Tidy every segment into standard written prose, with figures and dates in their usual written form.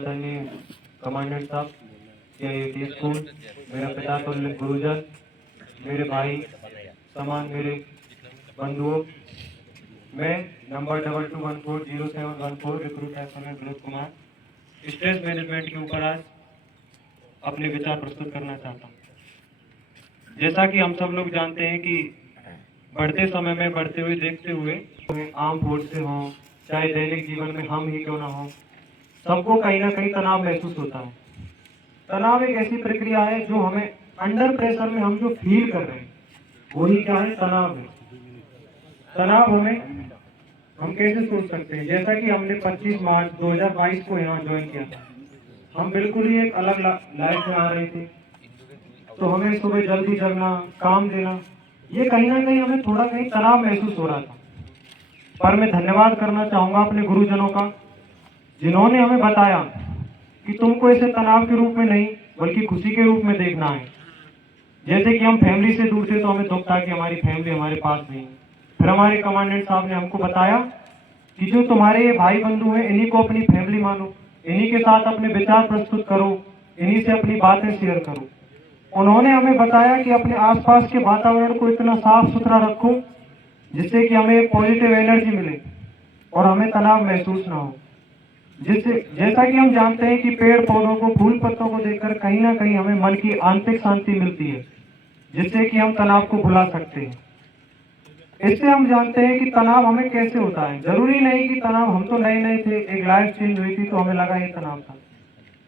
आदरणीय कमांडेंट साहब, CIAT school, मेरा पिता तुल्य गुरुजन, मेरे भाई समान, मेरे बंधुओं, मैं number 22140714 recruit FML Vinod Kumar stress management के ऊपर आज अपने विचार प्रस्तुत करना चाहता हूँ। जैसा कि हम सब लोग जानते हैं कि बढ़ते समय में बढ़ते हुए देखते हुए आम फोर्स से हों, चाहे दैनिक जीवन में हम ही क्यों ना हो, सबको कहीं ना कहीं तनाव महसूस होता है। तनाव एक ऐसी प्रक्रिया है जो हमें अंडर प्रेशर में हम जो फील कर रहे हैं वही क्या है, तनाव है। तनाव हम कैसे सोच सकते हैं? जैसा कि हमने 25 मार्च 2022 को यहाँ ज्वाइन किया था, हम बिल्कुल ही एक अलग लाइफ में आ रहे थे। तो हमें सुबह जल्दी जगना, काम देना, ये कहीं ना कहीं हमें थोड़ा कहीं तनाव महसूस हो रहा था। पर मैं धन्यवाद करना चाहूंगा अपने गुरुजनों का, जिन्होंने हमें बताया कि तुमको इसे तनाव के रूप में नहीं बल्कि खुशी के रूप में देखना है। जैसे कि हम फैमिली से दूर थे तो हमें दुख था कि हमारी फैमिली हमारे पास नहीं। फिर हमारे कमांडेंट साहब ने हमको बताया कि जो तुम्हारे ये भाई बंधु हैं, इन्हीं को अपनी फैमिली मानो, इन्हीं के साथ अपने विचार प्रस्तुत करो, इन्हीं से अपनी बातें शेयर करो। उन्होंने हमें बताया कि अपने आसपास के वातावरण को इतना साफ सुथरा रखो जिससे कि हमें पॉजिटिव एनर्जी मिले और हमें तनाव महसूस ना हो। जिससे जैसा कि हम जानते हैं कि पेड़ पौधों को, फूल पत्तों को देखकर कहीं ना कहीं हमें मन की आंतरिक शांति मिलती है, जिससे कि हम तनाव को भुला सकते हैं। इससे हम जानते हैं कि तनाव हमें कैसे होता है। जरूरी नहीं कि तनाव, हम तो नए नए थे, एक लाइफ चेंज हुई थी तो हमें लगा ये तनाव था।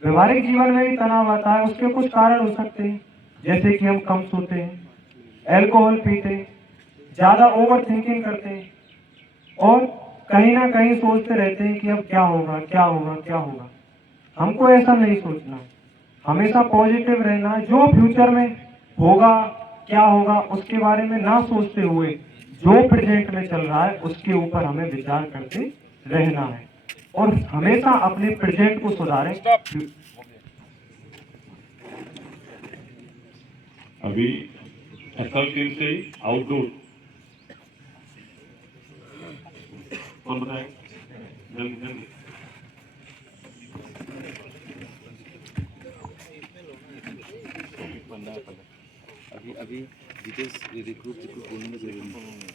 व्यवहारिक जीवन में भी तनाव आता है। उसके कुछ कारण हो सकते हैं, जैसे कि हम कम सोते हैं, अल्कोहल पीते हैं, ज्यादा ओवर थिंकिंग करते हैं और कहीं ना कहीं सोचते रहते हैं कि अब क्या होगा, क्या होगा, क्या होगा। हमको ऐसा नहीं सोचना, हमेशा पॉजिटिव रहना। जो फ्यूचर में होगा, क्या होगा, उसके बारे में ना सोचते हुए जो प्रेजेंट में चल रहा है उसके ऊपर हमें विचार करते रहना है और हमेशा अपने प्रेजेंट को सुधारें। अभी असल टीम से आउटडोर कौन बताए? जल्दी जल्दी।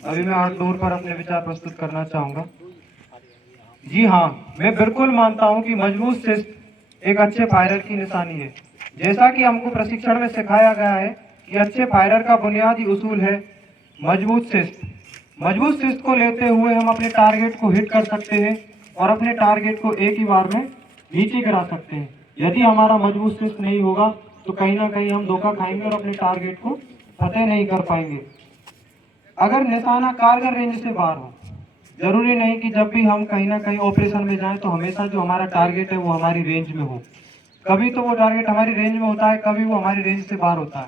अभी मैं आउटडोर पर अपने विचार प्रस्तुत करना चाहूंगा। जी हाँ, मैं बिल्कुल मानता हूँ कि मजबूत शिस्त एक अच्छे फायरर की निशानी है। जैसा कि हमको प्रशिक्षण में सिखाया गया है कि अच्छे फायरर का बुनियादी उसूल है मजबूत शिस्त। मजबूत शिस्त को लेते हुए हम अपने टारगेट को हिट कर सकते हैं और अपने टारगेट को एक ही बार में नीचे गिरा सकते हैं। यदि हमारा मजबूत शिस्त नहीं होगा तो कहीं ना कहीं हम धोखा खाएंगे और अपने टारगेट को फतेह नहीं कर पाएंगे। अगर निशाना कारगर रेंज से बाहर हो, जरूरी नहीं कि जब भी हम कहीं ना कहीं ऑपरेशन में जाएं तो हमेशा जो हमारा टारगेट है वो हमारी रेंज में हो। कभी तो वो टारगेट हमारी रेंज में होता है, कभी वो हमारी रेंज से बाहर होता है।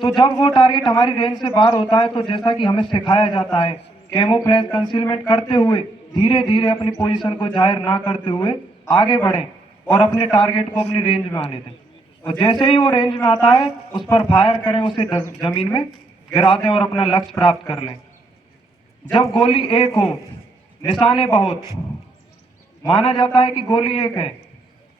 तो जब वो टारगेट हमारी रेंज से बाहर होता है तो जैसा कि हमें सिखाया जाता है, कैमोफ्लेज कंसीलमेंट करते हुए धीरे धीरे अपनी पोजीशन को जाहिर ना करते हुए आगे बढ़ें और अपने टारगेट को अपनी रेंज में आने दें। और जैसे ही वो रेंज में आता है उस पर फायर करें, उसे जमीन में गिरा दें और अपना लक्ष्य प्राप्त कर लें। जब गोली एक हो, निशाने बहुत, माना जाता है कि गोली एक है,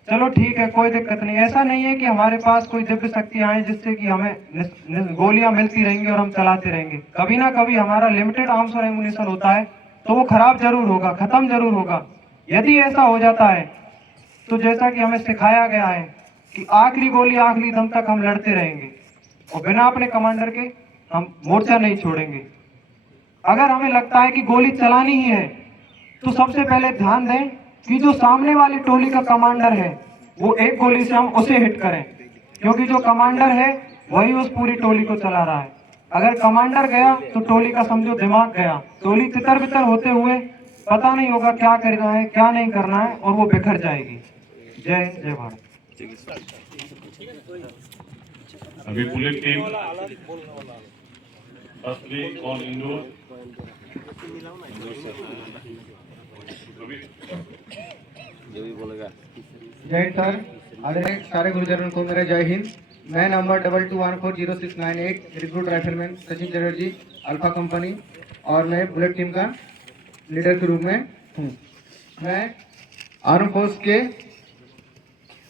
चलो ठीक है, कोई दिक्कत नहीं। ऐसा नहीं है कि हमारे पास कोई दिव्य शक्तियां हैं जिससे कि हमें गोलियां मिलती रहेंगी और हम चलाते रहेंगे। कभी ना कभी हमारा लिमिटेड आर्म्स और एमुनिशन होता है तो वो खराब जरूर होगा, खत्म जरूर होगा। यदि ऐसा हो जाता है तो जैसा कि हमें सिखाया गया है कि आखिरी गोली आखिरी दम तक हम लड़ते रहेंगे और बिना अपने कमांडर के हम मोर्चा नहीं छोड़ेंगे। अगर हमें लगता है कि गोली चलानी ही है तो सबसे पहले ध्यान दें कि जो सामने वाली टोली का कमांडर है वो एक गोली से हम उसे हिट करें, क्योंकि जो कमांडर है वही उस पूरी टोली को चला रहा है। अगर कमांडर गया तो टोली का समझो दिमाग गया, टोली तितर बितर होते हुए पता नहीं होगा क्या करना है क्या नहीं करना है और वो बिखर जाएगी। जय हिंद, जय भारत। अभी bullet team firstly on indoor. जो भी बोलेगा। जय हिंद सर, आदरणीय सारे गुरुजनों को मेरा जय हिंद। मैं number 22140698 recruit rifleman Sachin Chatterjee, alpha company, और मैं बुलेट टीम का लीडर के रूप में हूँ। मैं आर्म फोर्स के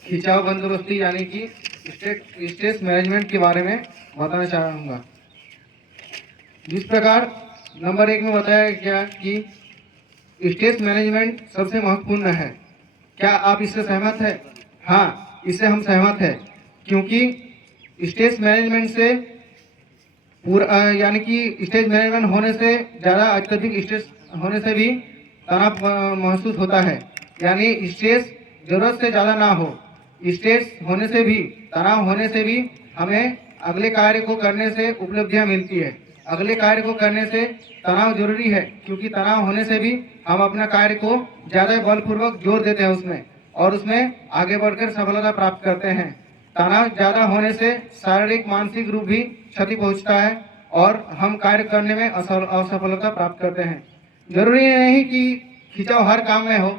खिंचाव बंदोबस्ती यानी कि स्ट्रेस मैनेजमेंट के बारे में बताना चाहूँगा। जिस प्रकार नंबर 1 में बताया गया कि स्ट्रेस मैनेजमेंट सबसे महत्वपूर्ण है। क्या आप इससे सहमत हैं? हाँ, इससे हम सहमत हैं, क्योंकि स्ट्रेस मैनेजमेंट से यानी कि स्ट्रेस मैनेजमेंट होने से ज़्यादा अत्यधिक स्ट्रेस होने से भी तनाव महसूस होता है। यानी स्ट्रेस जरूरत से ज़्यादा ना हो। स्ट्रेस होने से भी, तनाव होने से भी हमें अगले कार्य को करने से उपलब्धियां मिलती है। अगले कार्य को करने से तनाव जरूरी है, क्योंकि तनाव होने से भी हम अपना कार्य को ज़्यादा बलपूर्वक जोर देते हैं उसमें, और उसमें आगे बढ़कर सफलता प्राप्त करते हैं। तनाव ज़्यादा होने से शारीरिक मानसिक रूप भी क्षति पहुंचता है और हम कार्य करने में असफलता प्राप्त करते हैं। जरूरी नहीं कि खिंचाव हर काम में हो,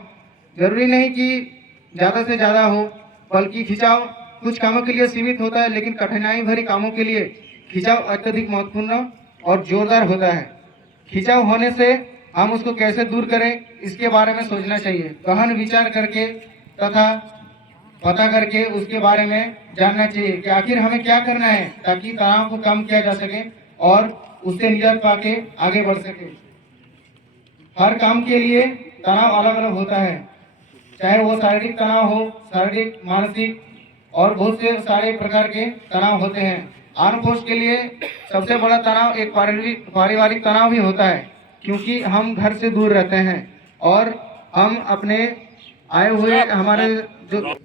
जरूरी नहीं कि ज़्यादा से ज़्यादा हो, बल्कि खिंचाव कुछ कामों के लिए सीमित होता है, लेकिन कठिनाई भरी कामों के लिए खिंचाव अत्यधिक महत्वपूर्ण और जोरदार होता है। खिंचाव होने से हम उसको कैसे दूर करें, इसके बारे में सोचना चाहिए। गहन विचार करके तथा पता करके उसके बारे में जानना चाहिए कि आखिर हमें क्या करना है, ताकि तनाव को कम किया जा सके और उससे निजात पाके आगे बढ़ सके। हर काम के लिए तनाव अलग अलग होता है, चाहे वो शारीरिक तनाव हो, शारीरिक, मानसिक और बहुत से सारे प्रकार के तनाव होते हैं। आर्म फोर्स के लिए सबसे बड़ा तनाव एक पारिवारिक तनाव ही होता है, क्योंकि हम घर से दूर रहते हैं और हम अपने आए हुए हमारे जो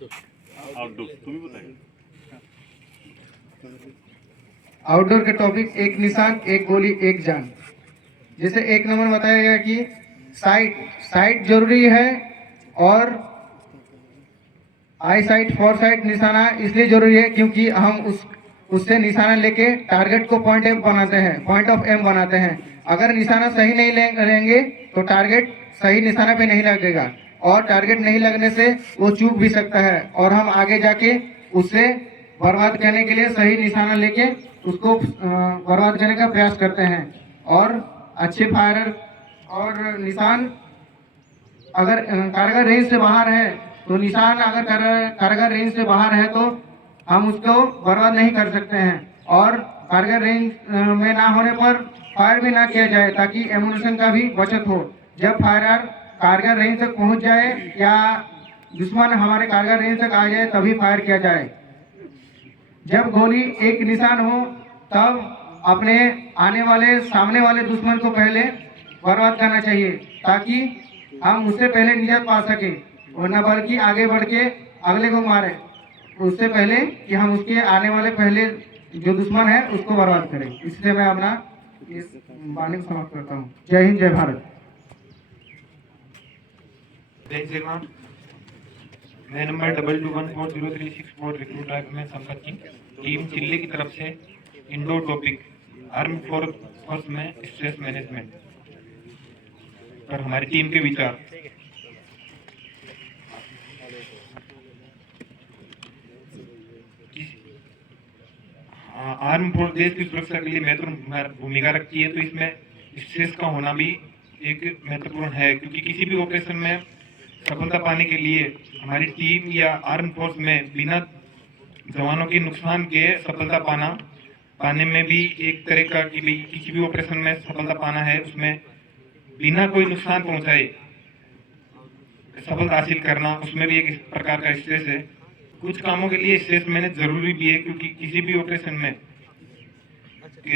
आउटडोर के टॉपिक एक निशान, एक गोली, एक जान। जैसे 1 नंबर बताया गया कि साइट जरूरी है और आई साइट, फॉर साइट निशाना इसलिए जरूरी है क्योंकि हम उससे निशाना लेके टारगेट को पॉइंट ऑफ एम बनाते हैं। अगर निशाना सही नहीं लेंगे तो टारगेट सही निशाना पे नहीं लगेगा, और टारगेट नहीं लगने से वो चूक भी सकता है और हम आगे जाके उससे बर्बाद करने के लिए सही निशाना लेके उसको बर्बाद करने का प्रयास करते हैं। और अच्छे फायरर और निशान अगर कारगर रेंज से बाहर है तो निशान अगर कारगर रेंज से बाहर है तो हम उसको बर्बाद नहीं कर सकते हैं, और कारगर रेंज में ना होने पर फायर भी ना किया जाए, ताकि एमुनेशन का भी बचत हो। जब फायरर कारगर रेंज तक पहुंच जाए या दुश्मन हमारे कारगर रेंज तक आ जाए तभी फायर किया जाए। जब गोली एक निशान हो तब अपने सामने वाले दुश्मन को पहले बर्बाद करना चाहिए, ताकि हम उससे पहले निजात पा सके, वरना बल्कि आगे बढ़ के अगले को मारे उससे पहले कि हम उसके आने वाले पहले जो दुश्मन है उसको बर्बाद करें। इसलिए मैं अपना इस वाणी को समाप्त करता हूँ। जय हिंद, जय भारत। जय श्री राम। मैं नंबर 22140364 रिक्रूट में संपत सिंह, टीम चिल्ली की तरफ से इंडोर टॉपिक आर्म फोर्स में स्ट्रेस मैनेजमेंट पर हमारी टीम के विचार। आर्म फोर्स देश की सुरक्षा के लिए महत्वपूर्ण भूमिका रखती है, तो इसमें स्ट्रेस का होना भी एक महत्वपूर्ण है, क्योंकि किसी भी ऑपरेशन में सफलता पाने के लिए हमारी टीम या आर्म फोर्स में बिना जवानों के नुकसान के सफलता पाने में भी एक तरह का कि भाई किसी भी ऑपरेशन में सफलता पाना है, उसमें बिना कोई नुकसान पहुंचाए सफलता हासिल करना, उसमें भी एक प्रकार का स्ट्रेस है। कुछ कामों के लिए स्ट्रेस मैनेज जरूरी भी है, क्योंकि किसी भी ऑपरेशन में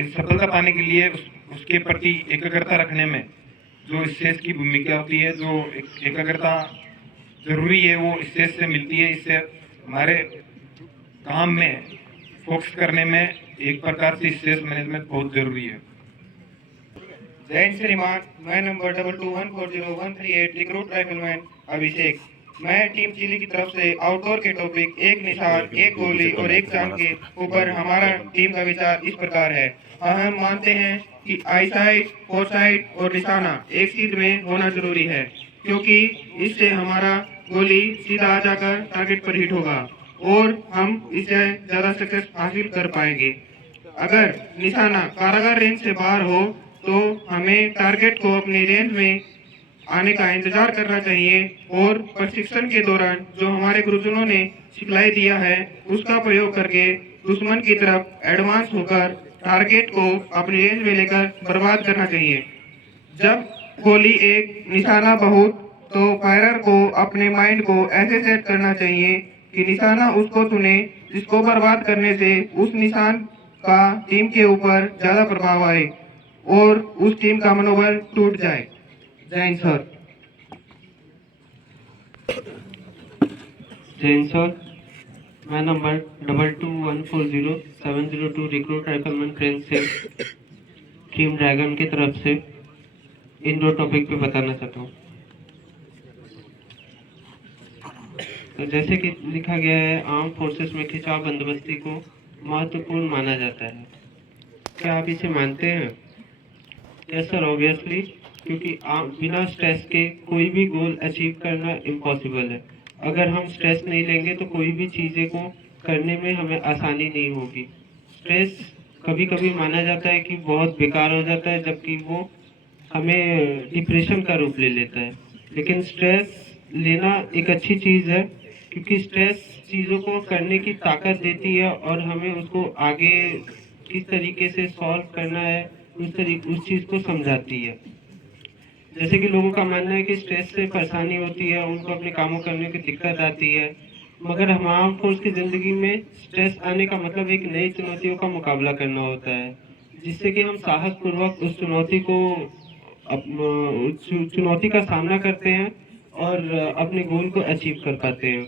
सफलता पाने के लिए उसके प्रति एकाग्रता रखने में जो स्ट्रेस की भूमिका होती है, जो एकाग्रता जरूरी है, वो स्ट्रेस से मिलती है। इससे हमारे काम में फोकस करने में एक प्रकार से स्ट्रेस मैनेजमेंट बहुत जरूरी है। जय श्रीमान। मैं नंबर 22140138 रिक्रूट राइफलमैन अभिषेक। मैं टीम चिली की तरफ से आउटडोर के टॉपिक एक निशान, एक गोली और एक जान के ऊपर हमारा टीम का विचार इस प्रकार है। हम मानते हैं कि आई साइट, फोर साइट और निशाना एक सीध में होना जरूरी है, क्योंकि इससे हमारा गोली सीधा आ जाकर टारगेट पर हिट होगा और हम इससे ज्यादा सक्सेस हासिल कर पाएंगे। अगर निशाना कारागार रेंज से बाहर हो तो हमें टारगेट को अपनी रेंज में आने का इंतजार करना चाहिए और प्रशिक्षण के दौरान जो हमारे गुरुजनों ने सिखलाई दिया है उसका प्रयोग करके दुश्मन की तरफ एडवांस होकर टारगेट को अपनी रेंज में लेकर बर्बाद करना चाहिए। जब गोली एक निशाना बहुत तो फायरर को अपने माइंड को ऐसे सेट करना चाहिए कि निशाना उसको चुने जिसको बर्बाद करने से उस निशान का टीम के ऊपर ज्यादा प्रभाव आए और उस टीम का मनोबल टूट जाए। जय हिंद सर। जैन सर, मैं नंबर 22140702 रिक्रूट राइफलमैन फ्रेंड्स से टीम ड्रैगन की तरफ से इन दो टॉपिक पे बताना चाहता हूँ। तो जैसे कि लिखा गया है, आर्म फोर्सेस में खिंचाव बंदोबस्ती को महत्वपूर्ण माना जाता है। क्या आप इसे मानते हैं? यस सर, ऑब्वियसली, क्योंकि बिना स्ट्रेस के कोई भी गोल अचीव करना इम्पॉसिबल है। अगर हम स्ट्रेस नहीं लेंगे तो कोई भी चीज़ें को करने में हमें आसानी नहीं होगी। स्ट्रेस कभी कभी माना जाता है कि बहुत बेकार हो जाता है, जबकि वो हमें डिप्रेशन का रूप ले लेता है। लेकिन स्ट्रेस लेना एक अच्छी चीज़ है, क्योंकि स्ट्रेस चीज़ों को करने की ताकत देती है और हमें उसको आगे किस तरीके से सॉल्व करना है उस चीज़ को समझाती है। जैसे कि लोगों का मानना है कि स्ट्रेस से परेशानी होती है, उनको अपने कामों करने की दिक्कत आती है, मगर हम आर्म फोर्स की ज़िंदगी में स्ट्रेस आने का मतलब एक नई चुनौतियों का मुकाबला करना होता है, जिससे कि हम साहसपूर्वक उस चुनौती का सामना करते हैं और अपने गोल को अचीव कर पाते हैं।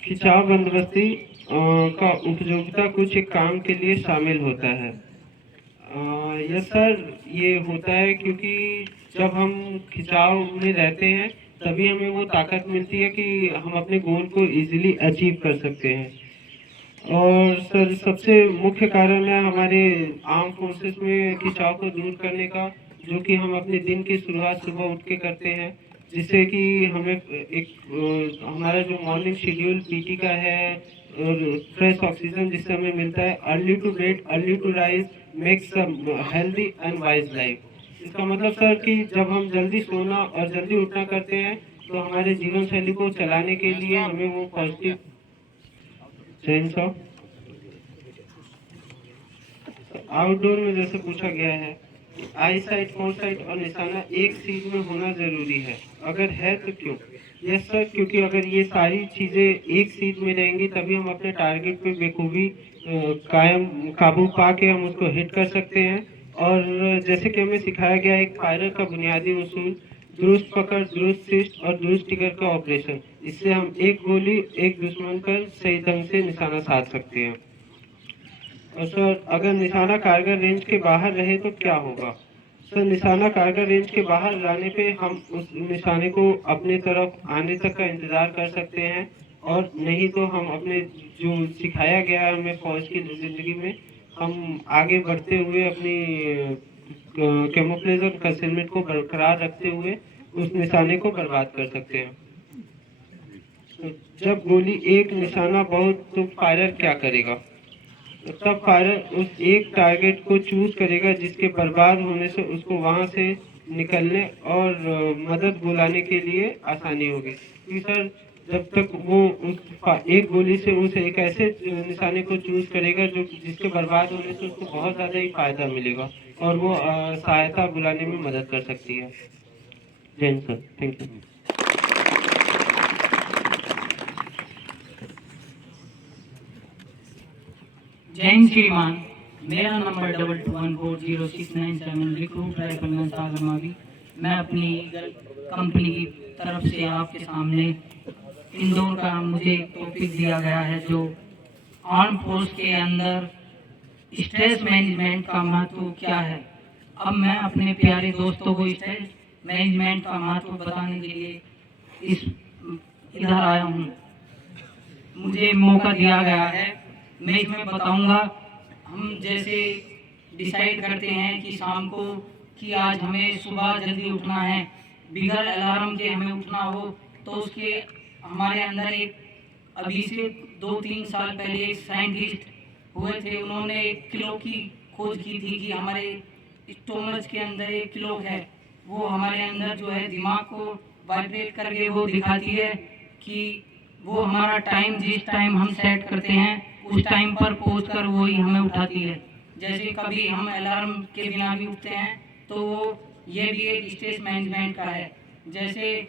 खिंचाव बंदोबस्ती का उपयोगिता कुछ एक काम के लिए शामिल होता है। यस सर, ये होता है क्योंकि जब हम खिंचाव में रहते हैं तभी हमें वो ताकत मिलती है कि हम अपने गोल को इजीली अचीव कर सकते हैं। और सर, सबसे मुख्य कारण है हमारे आर्म फोर्सेस में खिंचाव को दूर करने का, जो कि हम अपने दिन की शुरुआत सुबह उठ के करते हैं, जिससे कि हमें हमारा जो मॉर्निंग शेड्यूल पीटी का है और फ्रेश ऑक्सीजन जिससे हमें मिलता है। Early to bed early to rise makes a healthy and wise life. इसका मतलब सर कि जब हम जल्दी सोना और जल्दी उठना करते हैं तो हमारे जीवन शैली को चलाने के लिए हमें वो पॉजिटिव सेंस ऑफ आउटडोर में जैसे पूछा गया है, आई साइट, फोर साइट और निशाना एक सीट में होना जरूरी है। अगर है तो क्यों? यस सर, क्योंकि अगर ये सारी चीजें एक सीट में रहेंगी तभी हम अपने टारगेट पे बेखूबी काबू पा के हम उसको हिट कर सकते हैं। और जैसे कि हमें सिखाया गया है, एक फायरर का बुनियादी उसूल दुरुस्त पकड़, दुरुस्त शिफ्ट और दुरुस्त टिकर का ऑपरेशन, इससे हम एक गोली एक दुश्मन पर सही ढंग से निशाना साध सकते हैं। और सर, अगर निशाना कारगर रेंज के बाहर रहे तो क्या होगा? सर, निशाना कारगर रेंज के बाहर लाने पे हम उस निशाने को अपने तरफ आने तक का इंतजार कर सकते हैं, और नहीं तो हम अपने जो सिखाया गया है हमें फौज की जिंदगी में, हम आगे बढ़ते हुए अपनी कैमोफ्लेज और कंसीलमेंट को बरकरार रखते हुए उस निशाने को बर्बाद कर सकते हैं। जब गोली एक निशाना बहुत तो फायरर क्या करेगा? तब फायरर उस एक टारगेट को चूज करेगा जिसके बर्बाद होने से उसको वहां से निकलने और मदद बुलाने के लिए आसानी होगी। क्योंकि सर, जब तक वो उस एक गोली से उस एक ऐसे निशाने को चूज करेगा जो जिसके बर्बाद होने से उसको बहुत ज़्यादा ही फायदा मिलेगा और वो सहायता बुलाने में मदद कर सकती है। जय सर, थैंक यू। जैन श्रीमान, मेरा नंबर 22140697 रिक्रूट राइफलमैन सागरमावी। मैं अपनी कंपनी की तरफ से आपके सामने इंदौर का मुझे टॉपिक दिया गया है, जो आर्म फोर्स के अंदर स्ट्रेस मैनेजमेंट का महत्व क्या है। अब मैं अपने प्यारे दोस्तों को स्ट्रेस मैनेजमेंट का महत्व बताने के लिए इधर आया हूँ। मुझे मौका दिया गया है, मैं इसमें बताऊंगा। हम जैसे डिसाइड करते हैं कि शाम को कि आज हमें सुबह जल्दी उठना है, बिगड़ अलार्म के हमें उठना हो, तो उसके हमारे अंदर एक अभी से 2-3 साल पहले एक साइंटिस्ट हुए थे, उन्होंने एक क्लॉक की खोज की थी कि हमारे स्टोमच के अंदर एक क्लॉक है, वो हमारे अंदर जो है दिमाग को वाइब्रेट करके वो दिखाती है कि वो हमारा टाइम, जिस टाइम हम सेट करते हैं उस टाइम पर पहुँच कर वो ही हमें उठाती है। जैसे कभी हम अलार्म के बिना भी उठते हैं तो ये भी एक स्ट्रेस मैनेजमेंट का है। जैसे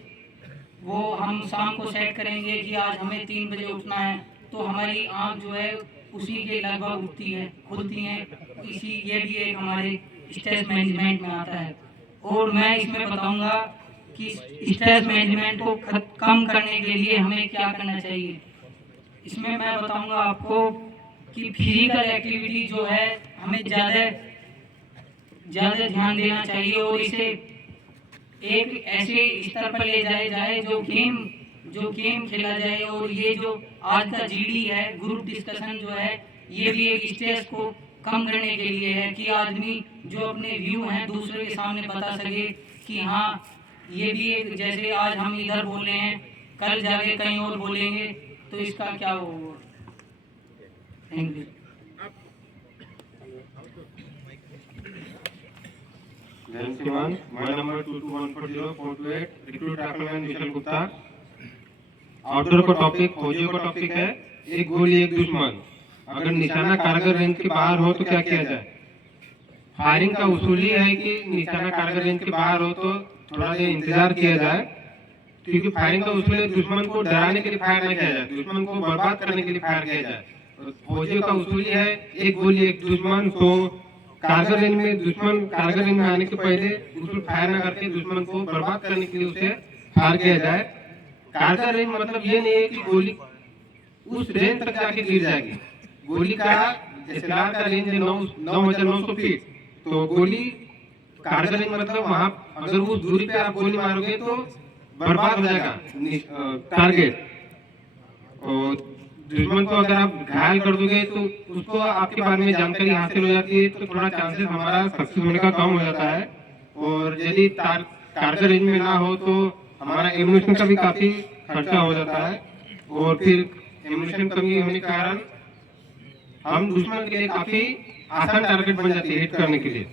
वो हम शाम को सेट करेंगे कि आज हमें 3 बजे उठना है, तो हमारी आँख जो है उसी के लगभग उठती है, खुलती है। इसी ये भी एक हमारे स्ट्रेस मैनेजमेंट में आता है। और मैं इसमें बताऊंगा कि स्ट्रेस मैनेजमेंट को कम करने के लिए हमें क्या करना चाहिए। इसमें मैं बताऊंगा आपको कि फिजिकल एक्टिविटी जो है हमें ज़्यादा ध्यान देना चाहिए और इसे एक ऐसे स्तर पर ले जाया जाए जो गेम खेला जाए। और ये जो आज का जीडी है, ग्रुप डिस्कशन जो है, ये भी एक स्ट्रेस को कम करने के लिए है कि आदमी जो अपने व्यू हैं दूसरे के सामने बता सके कि हाँ ये भी एक, जैसे आज हम इधर बोले हैं कल जाके कहीं और बोलेंगे तो इसका क्या होगा। Thank you. जय श्रीमान, mobile number 22140428, recruit rifleman Vishal Gupta. Outdoor का टॉपिक, फौजियों का टॉपिक है एक गोली एक दुश्मन। अगर निशाना कारगर रेंज के बाहर हो तो क्या किया जाए। फायरिंग का उसूल ही है कि निशाना कारगर रेंज के बाहर हो तो थोड़ा देर इंतजार किया जाए, क्योंकि फायरिंग का उसूल है दुश्मन को डराने के लिए फायर न किया जाए, दुश्मन को बर्बाद करने के लिए फायर किया जाए। फौजियों का उसूल है एक गोली एक दुश्मन। तो कारगर रेंज में दुश्मन कारगर रेंज में आने के पहले उसूल फायर न करके दुश्मन को बर्बाद करने के लिए उसे फायर किया जाए। कारगर रेंज मतलब ये नहीं है कि गोली उस रेंज तक जाके गिर जाएगी। गोली का एसएलआर का रेंज है 9,900 फीट, तो गोली कारगर रेंज मतलब वहां अगर उस दूरी पे आप गोली मारोगे तो बर्बाद हो जाएगा टारगेट। और दुश्मन को अगर आप घायल कर दोगे तो उसको आपके बारे में जानकारी हासिल हो जाती है, तो थोड़ा चांसेस हमारा सक्सेस होने का कम हो जाता है। और यदि कारगर रेंज में ना हो तो हमारा एम्यूनिशन का भी काफी खर्चा हो जाता है, और फिर एम्यूनिशन कमी होने के कारण हम दुश्मन के लिए काफी आसान टारगेट बन जाती है हिट करने के लिए।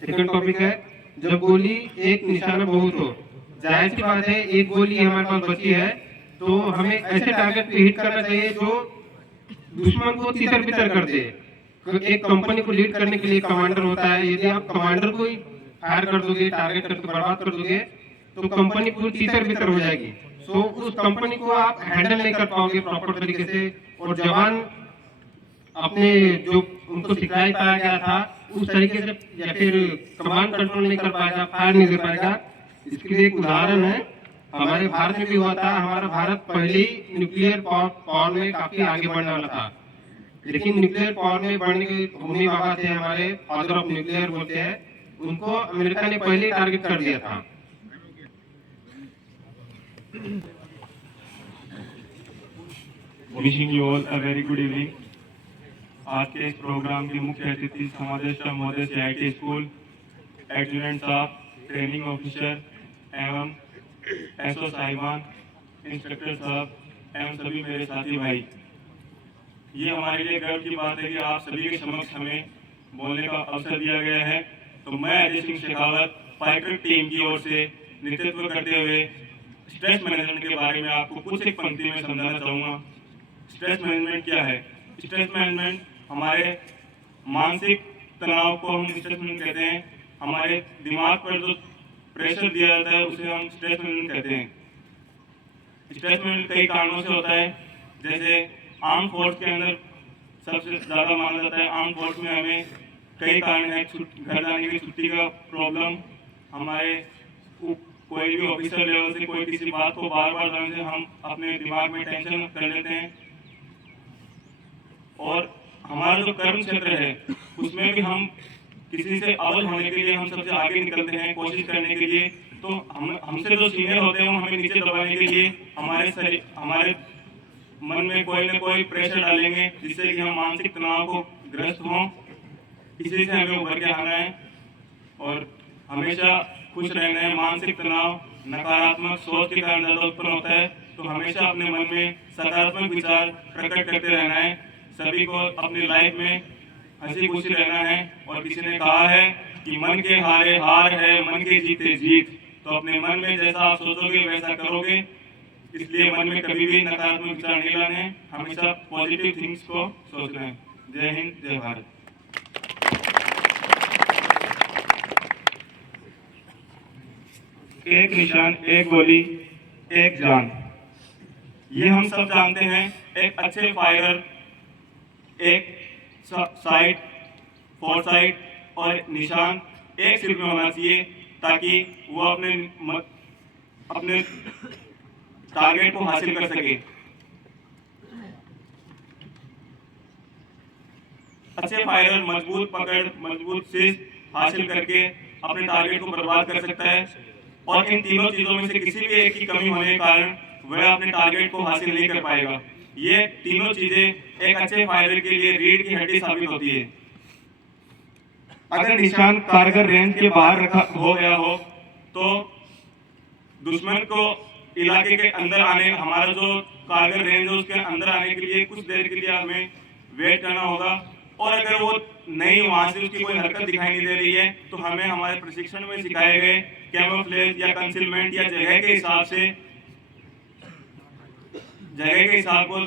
सेकंड टॉपिक है जब गोली एक निशाना बहुत हो। जाहिर सी बात है एक गोली हमारे पास बची है तो हमें ऐसे टारगेट पे हिट करना चाहिए जो दुश्मन को तितर बितर कर दे। एक कंपनी को लीड करने के लिए कमांडर होता है, यदि आप कमांडर को ही फायर कर दोगे, टारगेट करके बर्बाद कर दोगे तो कंपनी पूरी तितर बितर हो जाएगी। सो उस कंपनी को आप हैंडल नहीं कर पाओगे प्रॉपर तरीके से, और जवान अपने जो उनको सिखाया पाया गया था उस तरीके से या फिर कमांड कंट्रोल नहीं कर पाएगा, फायर नहीं दे पाएगा। इसके लिए एक उदाहरण है, हमारे भारत में भी हुआ था। हमारा भारत पहले ही न्यूक्लियर पावर में काफी आगे बढ़ने वाला था, लेकिन न्यूक्लियर पावर में बढ़ने के होमी बाबा थे हमारे, फादर ऑफ न्यूक्लियर बोलते हैं, उनको अमेरिका ने पहले ही टारगेट कर दिया था। Wishing you all a very good evening. आज के इस प्रोग्राम के मुख्य अतिथि समादेष्टा महोदय CIT स्कूल, एडजुटेंट साहब, ट्रेनिंग ऑफिसर एवं SO साहिबान, इंस्ट्रक्टर साहब एवं सभी मेरे साथी भाई, ये हमारे लिए गर्व की बात है कि आप सभी के समक्ष हमें बोलने का अवसर दिया गया है। तो मैं अजय सिंह शेखावत फाइटर टीम की ओर से नेतृत्व करते हुए स्ट्रेस मैनेजमेंट के बारे में आपको कुछ एक पंक्ति में समझाना चाहूँगा। स्ट्रेस मैनेजमेंट क्या है? स्ट्रेस मैनेजमेंट हमारे मानसिक तनाव को हम स्ट्रेस मैनेजमेंट कहते हैं। हमारे दिमाग पर जो प्रेशर दिया जाता है उसे हम स्ट्रेस मैनेजमेंट कहते हैं। स्ट्रेस मैनेजमेंट कई कारणों से होता है, जैसे आर्म फोर्स के अंदर सबसे ज़्यादा माना जाता है। आर्म फोर्स में हमें कई कारण है, घर जाने की छुट्टी का प्रॉब्लम, हमारे कोई भी ऑफिसर लेवल से कोई किसी बात को बार बार जानने से हम अपने दिमाग में टेंशन कर लेते हैं। और हमारा जो कर्म क्षेत्र है उसमें भी हम किसी से अव्वल होने के लिए हम सबसे आगे निकलते हैं कोशिश करने के लिए। तो हमसे जो सीनियर होते हैं वो हमें नीचे दबाने के लिए हमारे मन में कोई ना कोई प्रेशर डालेंगे जिससे कि हम मानसिक तनाव को ग्रस्त हों। इसी से हमें उभर के आना है और हमेशा खुश रहना है। मानसिक तनाव नकारात्मक सोच के कारण ज़्यादा उत्पन्न होता है, तो हमेशा अपने मन में सकारात्मक विचार प्रकट करते रहना है। सभी को अपनी लाइफ में हंसी खुशी रहना है। और किसी ने कहा है कि मन के हारे हार है, मन के जीते जीत। तो अपने मन में जैसा आप सोचोगे वैसा करोगे, इसलिए मन में कभी भी नकारात्मक विचार नहीं लाने हैं, हमेशा पॉजिटिव थिंग्स को सोचना है। जय हिंद, जय भारत। एक निशान, एक गोली, एक जान। ये हम सब जानते हैं। एक अच्छे फायरर एक साइड, फोर साइड और निशान एक सिर में होना चाहिए, ताकि वो अपने टारगेट को हासिल कर सके। अच्छे फायरर मजबूत पकड़, मजबूत सिर हासिल करके अपने टारगेट को बर्बाद कर सकता है, और इन तीनों चीजों में से किसी भी एक की कमी होने के कारण वह अपने टारगेट को हासिल नहीं कर पाएगा। ये तीनों चीजें एक अच्छे फायरर के लिए रीढ़ की हड्डी साबित होती है। अगर निशान कारगर रेंज के बाहर रखा हो गया हो तो दुश्मन को इलाके के अंदर आने, हमारा जो कारगर रेंज है उसके अंदर आने के लिए कुछ देर के लिए हमें वेट करना होगा। और अगर वो नहीं, वहां से उसकी कोई हरकत दिखाई नहीं दे रही है, तो हमें हमारे प्रशिक्षण में सिखाए गए कैमोफ्लेज या कंसीलमेंट या जगह के हिसाब से, जगह के हिसाब को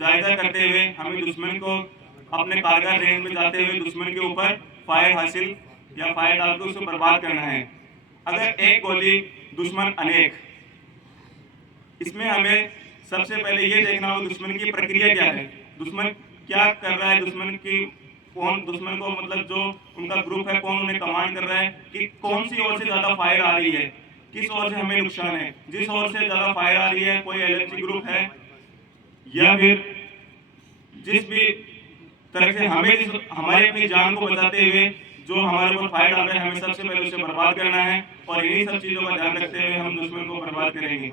जायजा करते हुए हमें दुश्मन को अपने कारगर रेंज में जाते हुए दुश्मन के ऊपर फायर हासिल या फायर डालकर उसको बर्बाद करना है। अगर एक गोली दुश्मन अनेक, इसमें हमें सबसे पहले ये देखना होगा दुश्मन की प्रक्रिया क्या है, दुश्मन क्या कर रहा है, दुश्मन को मतलब जो उनका ग्रुप है कौन उन्हें कमांड कर रहा है, कि कौन सी ओर से ज्यादा फायर आ रही है, किस ओर से हमें नुकसान है। जिस ओर से ज्यादा फायर आ रही है, कोई एलएमजी ग्रुप है या फिर जिस भी तरह से हमारे अपनी जान को बचाते हुए जो हमारे ऊपर फायर डाल रहे हैं, हमें सबसे पहले उसे बर्बाद करना है, और इन्हीं सब चीजों का ध्यान रखते हुए हम दुश्मन को बर्बाद करेंगे।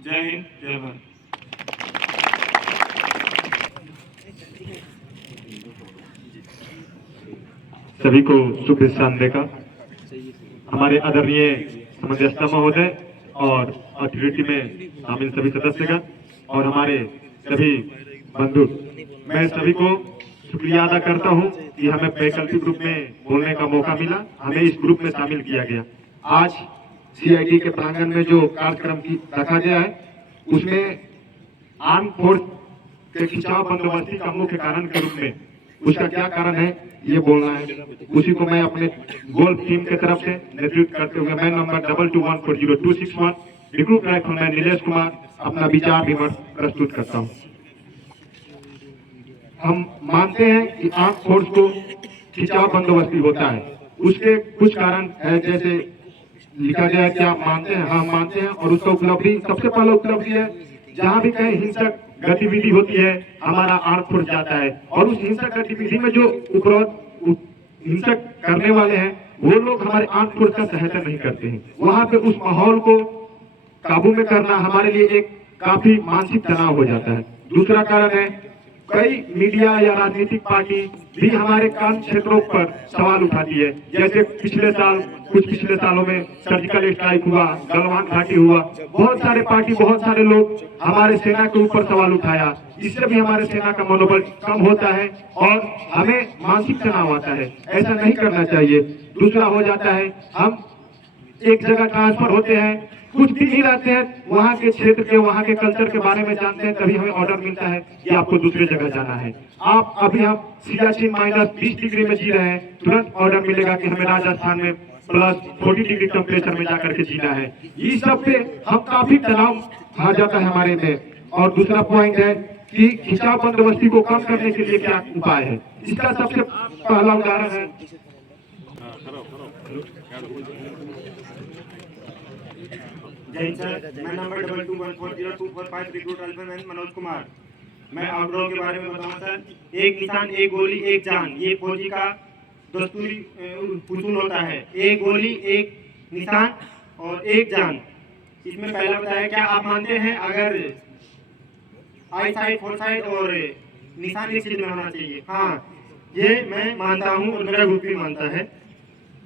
जय हिंद, जय भारत। सभी को शुभ संध्या का हमारे आदरणीय समन्वयस्था महोदय और अथॉरिटी में शामिल सभी सदस्यगण और हमारे सभी बंधु, मैं सभी को शुक्रिया अदा करता हूं कि हमें वैकल्पिक ग्रुप में बोलने का मौका मिला, हमें इस ग्रुप में शामिल किया गया। आज सीआईटी के प्रांगण में जो कार्यक्रम रखा गया है उसमें आर्म फोर्स के खिंचाव बंदोबस्ती का मुख्य कारण के रूप में उसका क्या कारण है ये बोलना है। उसी को मैं अपने गोल्फ टीम के तरफ से नेतृत्व करते हुए मैं number 22140261 recruit rifleman Nilesh Kumar अपना विचार विमर्श प्रस्तुत करता हूँ। हम मानते हैं कि आर्म फोर्स को खिंचाव बंदोबस्ती होता है, उसके कुछ कारण है, जैसे लिखा गया है कि आप मानते हैं, हाँ मानते हैं, और उसका उपलब्धि सबसे पहला उपलब्धि है जहाँ भी कहीं हिंसक गतिविधि होती है हमारा आर्म फोर्स जाता है, और उस हिंसक गतिविधि में जो हिंसक करने वाले हैं वो लोग हमारे आर्म फोर्स का सहायता नहीं करते हैं। वहाँ पे उस माहौल को काबू में करना हमारे लिए एक काफी मानसिक तनाव हो जाता है। दूसरा कारण है कई मीडिया या राजनीतिक पार्टी भी हमारे काम क्षेत्रों पर सवाल उठाती है, जैसे पिछले सालों में सर्जिकल स्ट्राइक हुआ, गलवान घाटी हुआ, बहुत सारे लोग हमारे सेना के ऊपर सवाल उठाया, इससे भी हमारे सेना का मनोबल कम होता है और हमें मानसिक तनाव आता है। ऐसा नहीं करना चाहिए। दूसरा हो जाता है हम एक जगह ट्रांसफर होते हैं, कुछ दिन ही रहते हैं, वहाँ के क्षेत्र के, वहाँ के कल्चर के बारे में जानते हैं, तभी हमें ऑर्डर मिलता है कि आपको दूसरी जगह जाना है। आप सियाचिन -20 डिग्री में जी रहे हैं, तुरंत ऑर्डर मिलेगा कि हमें राजस्थान में +40 डिग्री टेम्परेचर में जाकर के जीना है। इस सब पे हम काफी तनाव आ जाता है हमारे में। और दूसरा पॉइंट है कि खिंचाव बंदोबस्ती को कम करने के लिए क्या उपाय है, इसका सबसे पहला उदाहरण है जय सर, मैं number 22140245 recruit rifleman Manoj Kumar. मैं आउटडोर के बारे में बताऊं सर। एक निशान, एक गोली, एक जान, ये फौजी का दस्तूरी उसूल होता है। एक गोली, एक निशान और एक जान। इसमें पहला बताया क्या आप मानते हैं अगर आई साइड, फोर साइड और निशान एक चीज में होना चाहिए? हाँ, ये मैं मानता हूँ और मेरा ग्रुप भी मानता है।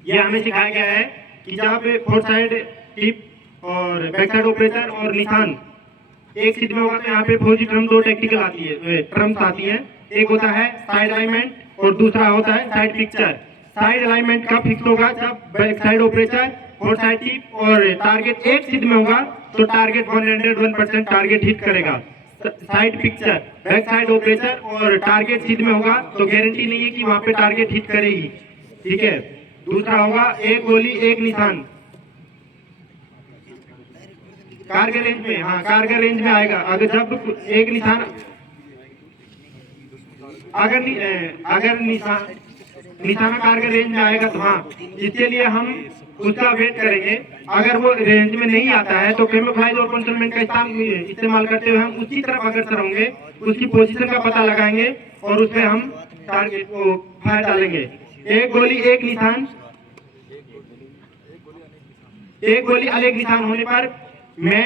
ये हमें सिखाया गया है कि जहाँ पे फोर साइड टिप और बैक साइड ऑपरेटर और निशान एक सीट में होगा तो यहाँ पे फौजी ट्रम्प 2 टेक्टिकल आती है, ट्रम्प आती है। एक होता है साइड अलाइनमेंट और दूसरा होता है साइड पिक्चर। साइड अलाइनमेंट कब फिक्स होगा? जब बैक साइड ऑपरेटर और साइड टिप और टारगेट एक सिद्ध में होगा तो टारगेट 101% टारगेट हिट करेगा। Side picture, back side operator और टारगेट सिद्ध में होगा तो गारंटी नहीं है कि वहां पे टारगेट हिट करेगी, ठीक है। दूसरा होगा एक गोली एक निशान, कारगर रेंज में, हाँ कारगर रेंज में आएगा। अगर जब एक निशान अगर निशाना कारगर रेंज में आएगा तो हाँ, इसके लिए हम उसका वेट करेंगे। अगर वो रेंज में नहीं आता है तो कैमोफ्लेज और कंसोलमेंट का इस्तेमाल करते हुए हम उसकी तरफ अग्रसर होंगे, उसकी पोजीशन का पता लगाएंगे और उसमें हम टारगेट को फायर डालेंगे। एक गोली एक निशान, एक गोली अलग निशान होने पर मैं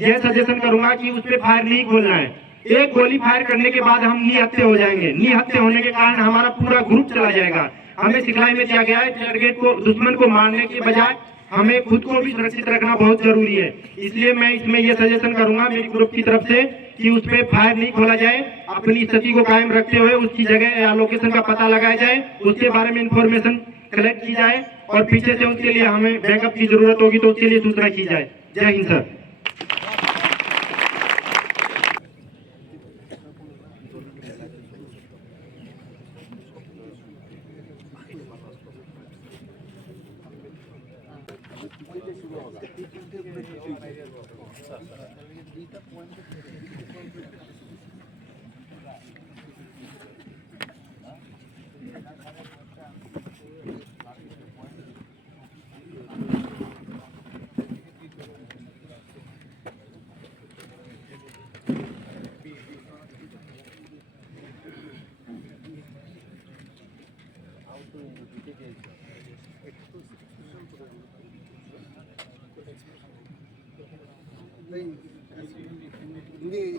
यह सजेशन करूंगा कि उस पर फायर नहीं खोलना है। एक गोली फायर करने के बाद हम निहत्थे हो जाएंगे। निहत्थे होने के कारण हमारा पूरा ग्रुप चला जाएगा। हमें सिखलाई में दिया गया है टारगेट को, दुश्मन को मारने के बजाय हमें खुद को भी सुरक्षित रखना बहुत जरूरी है। इसलिए मैं इसमें यह सजेशन करूंगा मेरी ग्रुप की तरफ से कि उस पर फायर नहीं खोला जाए। अपनी स्थिति को कायम रखते हुए उसकी जगह या लोकेशन का पता लगाया जाए, उसके बारे में इंफॉर्मेशन कलेक्ट की जाए और पीछे से उसके लिए हमें बैकअप की जरूरत होगी तो उसके लिए सूचना की जाए। जय हिंद सर। नहीं